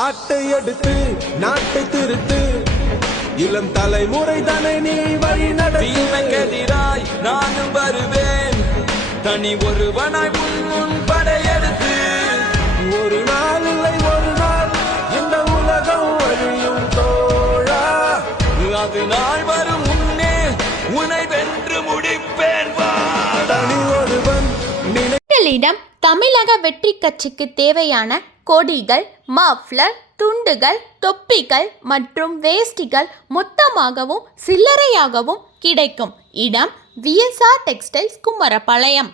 சாட்டை எடுத்து நாட்டை திருத்து, இளம் தலைமுறை தானே நீ வழி நடத்திராய் நானும் வருவேன், தனி ஒருவனாய் முன் படையெடுத்து. ஒரு நாள் இல்லை ஒரு நாள் இந்த உலகம் வழியும் தோழா, அது நாள் வரும் முன்னே உன்னை வென்று முடிப்பேன். தனி ஒருவன் உங்களிடம் தமிழக வெற்றி கட்சிக்கு தேவையான கொடிகள், மஃப்ளர், துண்டுகள், தொப்பிகள் மற்றும் வேஷ்டிகள் மொத்தமாகவும் சில்லறையாகவும் கிடைக்கும் இடம் விஎஸ்ஆர் டெக்ஸ்டைல்ஸ், குமரபாளையம்.